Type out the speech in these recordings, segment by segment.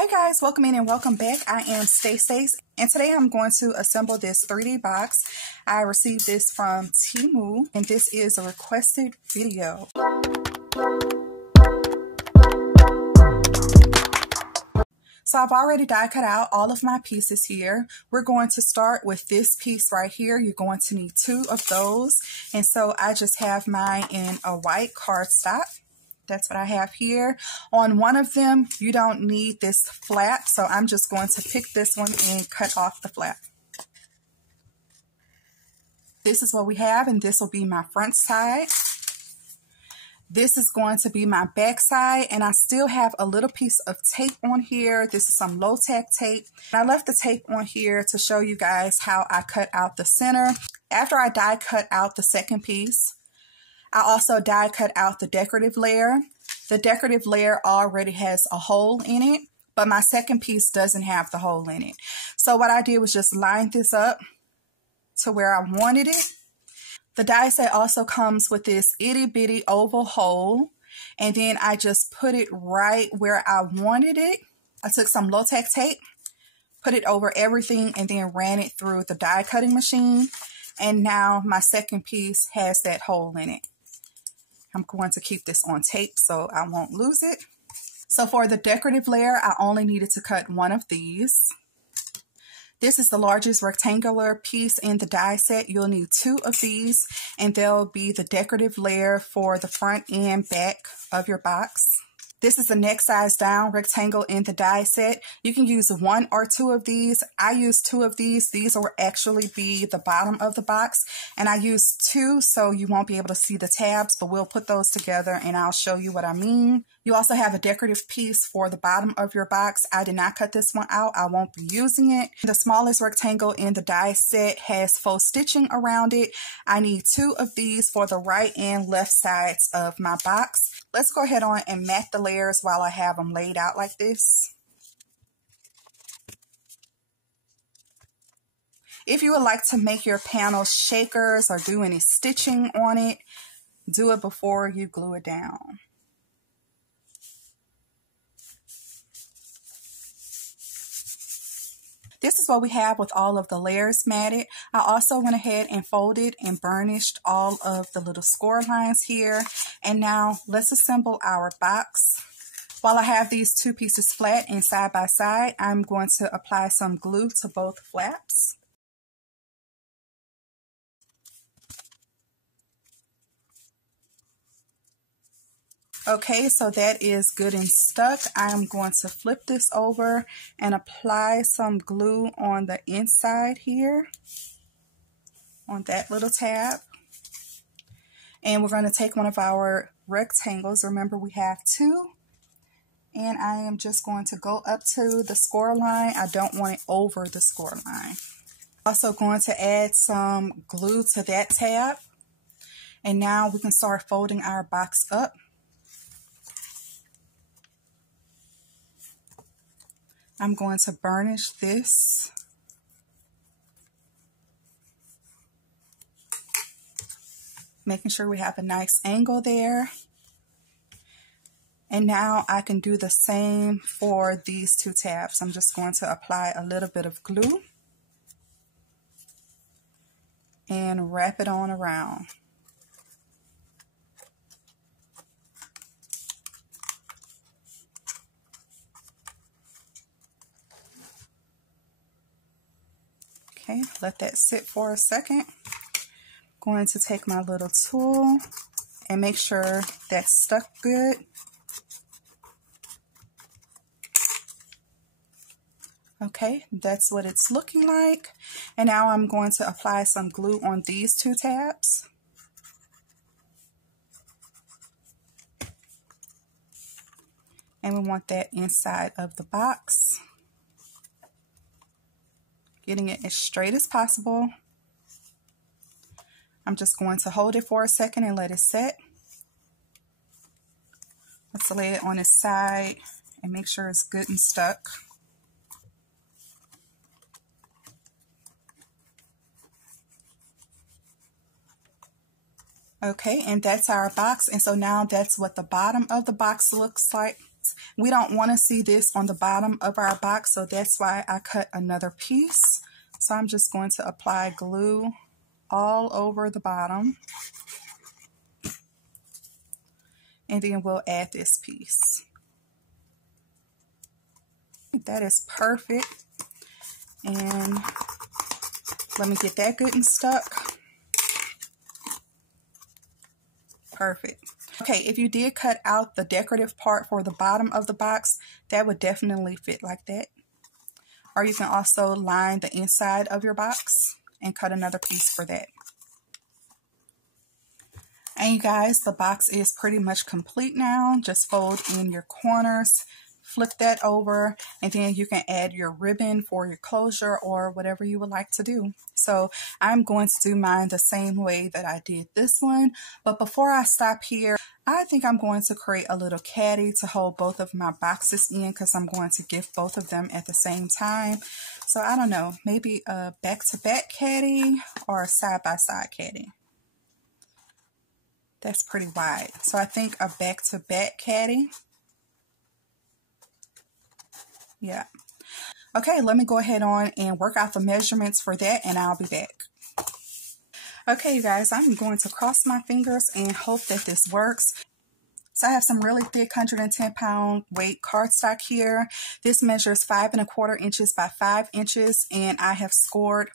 Hey guys, welcome in and welcome back. I am Stacey, and today I'm going to assemble this 3D box. I received this from Temu, and this is a requested video. So I've already die cut out all of my pieces here. We're going to start with this piece right here. You're going to need 2 of those, and so I just have mine in a white cardstock. That's what I have here. On one of them, you don't need this flap, so I'm just going to pick this one and cut off the flap. This is what we have, and this will be my front side. This is going to be my back side, and I still have a little piece of tape on here. This is some low-tack tape. I left the tape on here to show you guys how I cut out the center. After I die cut out the second piece, I also die cut out the decorative layer. The decorative layer already has a hole in it, but my second piece doesn't have the hole in it. So what I did was just line this up to where I wanted it. The die set also comes with this itty bitty oval hole, and then I just put it right where I wanted it. I took some low-tack tape, put it over everything, and then ran it through the die cutting machine. And now my second piece has that hole in it. I'm going to keep this on tape so I won't lose it. So for the decorative layer, I only needed to cut one of these. This is the largest rectangular piece in the die set. You'll need 2 of these, and they'll be the decorative layer for the front and back of your box. This is the next size down rectangle in the die set. You can use 1 or 2 of these. I used 2 of these. These will actually be the bottom of the box. And I used 2 so you won't be able to see the tabs, but we'll put those together and I'll show you what I mean. You also have a decorative piece for the bottom of your box. I did not cut this one out. I won't be using it. The smallest rectangle in the die set has faux stitching around it. I need 2 of these for the right and left sides of my box. Let's go ahead on and mat the layers while I have them laid out like this. If you would like to make your panel shakers or do any stitching on it, do it before you glue it down. This is what we have with all of the layers matted. I also went ahead and folded and burnished all of the little score lines here. And now let's assemble our box. While I have these 2 pieces flat and side by side, I'm going to apply some glue to both flaps. Okay, so that is good and stuck. I'm going to flip this over and apply some glue on the inside here, on that little tab. And we're going to take one of our rectangles. Remember, we have 2. And I am just going to go up to the score line. I don't want it over the score line. Also going to add some glue to that tab. And now we can start folding our box up. I'm going to burnish this. Making sure we have a nice angle there. And now I can do the same for these 2 tabs. I'm just going to apply a little bit of glue and wrap it on around. Okay, let that sit for a second. I'm going to take my little tool and make sure that's stuck good. Okay, that's what it's looking like. And now I'm going to apply some glue on these 2 tabs. And we want that inside of the box. Getting it as straight as possible. I'm just going to hold it for a second and let it set. Let's lay it on its side and make sure it's good and stuck. Okay, and that's our box. And so now that's what the bottom of the box looks like. box. We don't want to see this on the bottom of our box, so that's why I cut another piece. So I'm just going to apply glue all over the bottom. And then we'll add this piece. That is perfect. And let me get that good and stuck. Perfect. Okay, if you did cut out the decorative part for the bottom of the box, that would definitely fit like that. Or you can also line the inside of your box and cut another piece for that. And you guys, the box is pretty much complete now. Just fold in your corners, flip that over, and then you can add your ribbon for your closure or whatever you would like to do. So I'm going to do mine the same way that I did this one. But before I stop here, I think I'm going to create a little caddy to hold both of my boxes in, because I'm going to gift both of them at the same time. So I don't know, maybe a back-to-back caddy or a side-by-side caddy. That's pretty wide. So I think a back-to-back caddy. Yeah. Okay, let me go ahead on and work out the measurements for that, and I'll be back. Okay, you guys, I'm going to cross my fingers and hope that this works. So I have some really thick 110-pound weight cardstock here. This measures 5 1/4 inches by 5 inches, and I have scored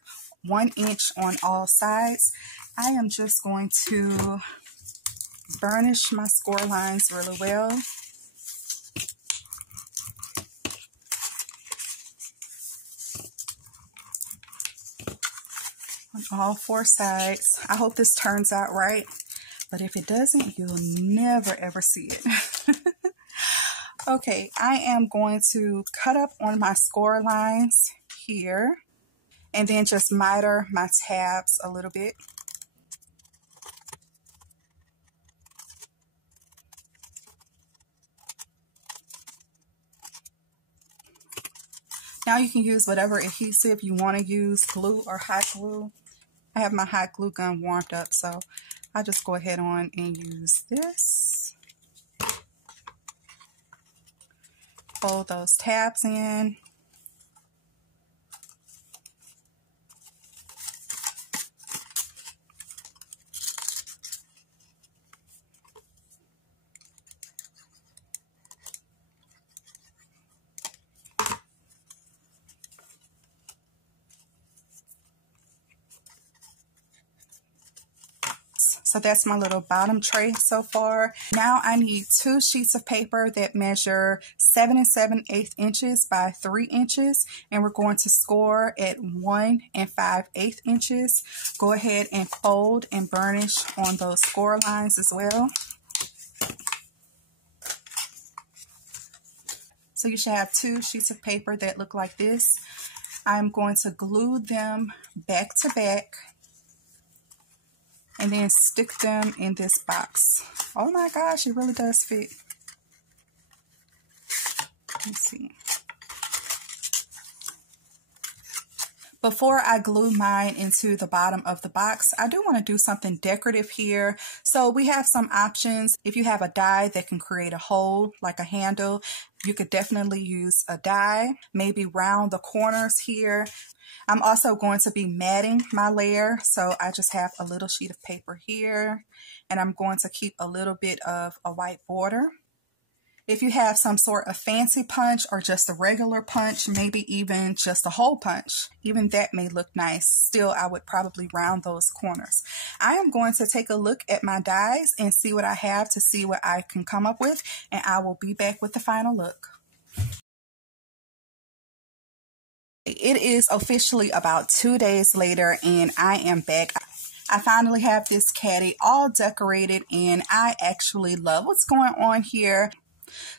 1 inch on all sides. I am just going to burnish my score lines really well. On all 4 sides. I hope this turns out right, but if it doesn't, you'll never ever see it. Okay, I am going to cut up on my score lines here and then just miter my tabs a little bit. Now you can use whatever adhesive you want to use, glue or hot glue. I have my hot glue gun warmed up, so I'll just go ahead on and use this. Fold those tabs in. So that's my little bottom tray so far. Now I need 2 sheets of paper that measure 7 7/8 inches by 3 inches. And we're going to score at 1 5/8 inches. Go ahead and fold and burnish on those score lines as well. So you should have 2 sheets of paper that look like this. I'm going to glue them back to back and then stick them in this box. Oh my gosh, it really does fit. Let's see. Before I glue mine into the bottom of the box, I do want to do something decorative here. So we have some options. If you have a die that can create a hole, like a handle, you could definitely use a die. Maybe round the corners here. I'm also going to be matting my layer, so I just have a little sheet of paper here, and I'm going to keep a little bit of a white border. If you have some sort of fancy punch or just a regular punch, maybe even just a hole punch, even that may look nice. Still, I would probably round those corners. I am going to take a look at my dies and see what I have to see what I can come up with, and I will be back with the final look. It is officially about 2 days later, and I am back. I finally have this caddy all decorated, and I actually love what's going on here.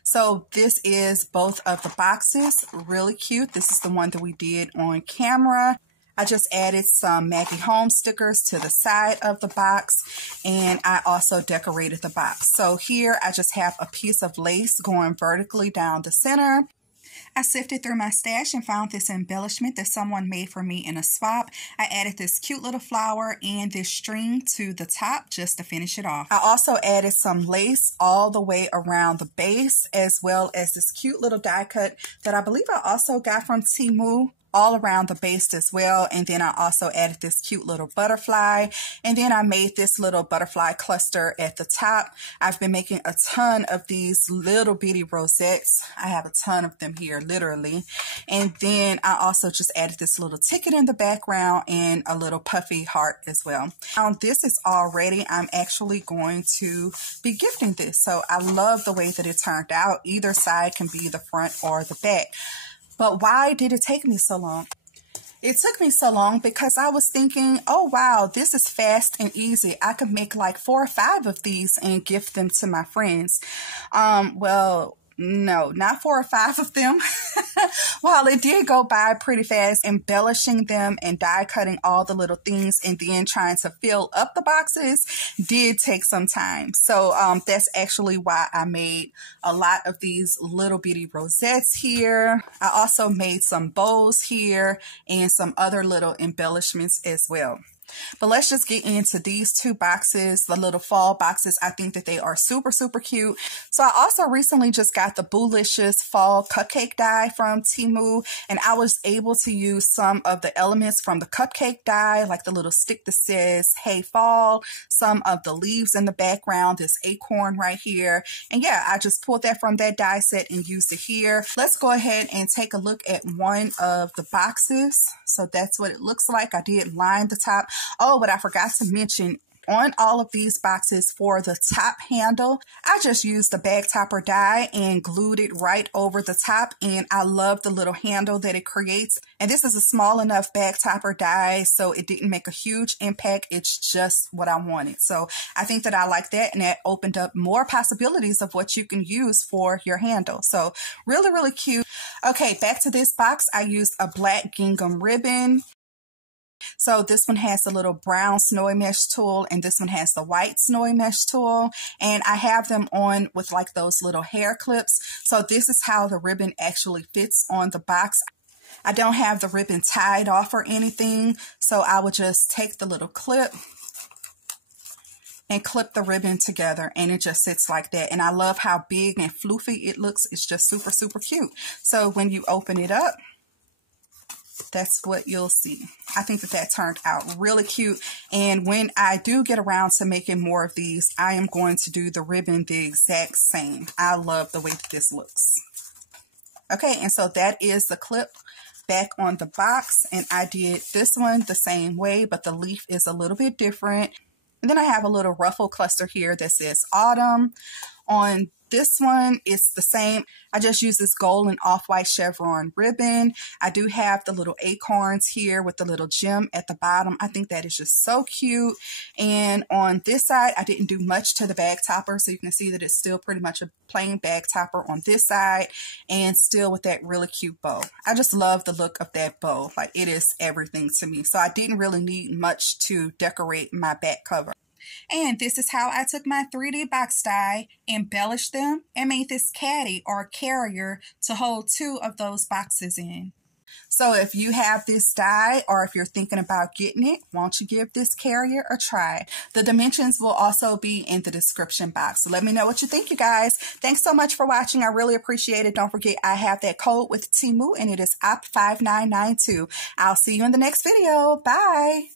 So this is both of the boxes, really cute. This is the one that we did on camera. I just added some Maggie Home stickers to the side of the box, and I also decorated the box. So here I just have a piece of lace going vertically down the center. I sifted through my stash and found this embellishment that someone made for me in a swap. I added this cute little flower and this string to the top just to finish it off. I also added some lace all the way around the base, as well as this cute little die cut that I believe I also got from Temu, all around the base as well. And then I also added this cute little butterfly, and then I made this little butterfly cluster at the top. I've been making a ton of these little bitty rosettes. I have a ton of them here, literally. And then I also just added this little ticket in the background and a little puffy heart as well. Now this is all ready. I'm actually going to be gifting this. So I love the way that it turned out. Either side can be the front or the back. But why did it take me so long? It took me so long because I was thinking, oh wow, this is fast and easy. I could make like 4 or 5 of these and gift them to my friends. Well, no, not 4 or 5 of them. While it did go by pretty fast, embellishing them and die cutting all the little things and then trying to fill up the boxes did take some time. So that's actually why I made a lot of these little bitty rosettes here. I also made some bows here and some other little embellishments as well. But let's just get into these 2 boxes, the little fall boxes. I think that they are super, super cute. So I also recently just got the Boolicious fall cupcake die from Temu, and I was able to use some of the elements from the cupcake die, like the little stick that says, hey fall, some of the leaves in the background, this acorn right here. And yeah, I just pulled that from that die set and used it here. Let's go ahead and take a look at one of the boxes. So that's what it looks like. I did line the top. Oh, but I forgot to mention, on all of these boxes for the top handle, I just used the bag topper die and glued it right over the top, and I love the little handle that it creates. And this is a small enough bag topper die, so it didn't make a huge impact. It's just what I wanted. So I think that I like that, and that opened up more possibilities of what you can use for your handle. So really, really cute. Okay, back to this box. I used a black gingham ribbon. So this one has the little brown snowy mesh tool, and this one has the white snowy mesh tool, and I have them on with like those little hair clips. So this is how the ribbon actually fits on the box. I don't have the ribbon tied off or anything, so I would just take the little clip and clip the ribbon together, and it just sits like that. And I love how big and floofy it looks. It's just super, super cute. So when you open it up, that's what you'll see. I think that that turned out really cute. And when I do get around to making more of these, I am going to do the ribbon the exact same. I love the way that this looks. Okay, and so that is the clip back on the box. And I did this one the same way, but the leaf is a little bit different. And then I have a little ruffle cluster here that says autumn. On this one, it's the same. I just use this gold and off-white chevron ribbon. I do have the little acorns here with the little gem at the bottom. I think that is just so cute. And on this side, I didn't do much to the bag topper, so you can see that it's still pretty much a plain bag topper on this side, and still with that really cute bow. I just love the look of that bow. Like, it is everything to me. So I didn't really need much to decorate my back cover. And this is how I took my 3D box die, embellished them, and made this caddy or carrier to hold 2 of those boxes in. So if you have this die, or if you're thinking about getting it, won't you give this carrier a try? The dimensions will also be in the description box. So let me know what you think, you guys. Thanks so much for watching. I really appreciate it. Don't forget, I have that code with Temu, and it is OPT5992. I'll see you in the next video. Bye.